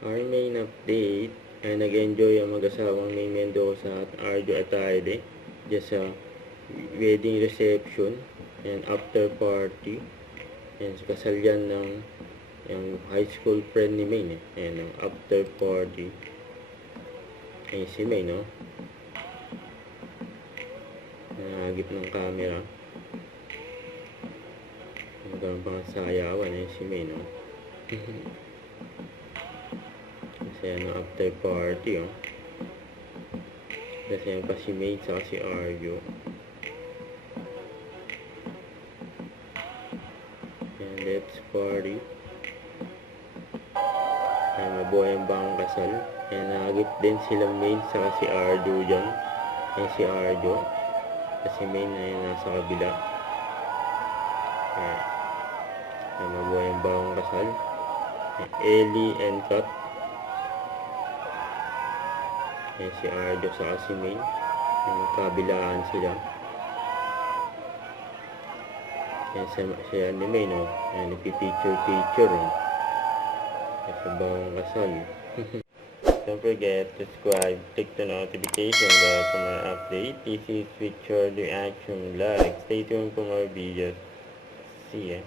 Our main update ay nag-enjoy ang mag-asawang May Mendoza at Arjo Atayde dyan sa wedding reception and after party. Yan, sa kasal yan ng yung high school friend ni May. Yan, ang after party. Ay si May, no? Nagagip ng camera. Magkaroon pang sayawan ay si May, no? Kasi ano, after party, oh. Kasi yan pa si May saka si Arjo. Yan, let's party. Yan, mabuhay ang bang kasal. Yan, nagagip din sila May saka si Arjo dyan. Yan si Arjo. Kasi May na yan nasa kabila. Yan, mabuhay ang bang kasal. Yan, Ellie and Kat. Yan si Arjo sa si May. Yung kabilaan sila. Yan siya ni May, no? Yan, nagpipicture-picture, no? Yan sa bawang kasal. Don't forget to subscribe, click the notification bell for more update. This is Future Reaction Vlog. Stay tuned for more videos. See ya.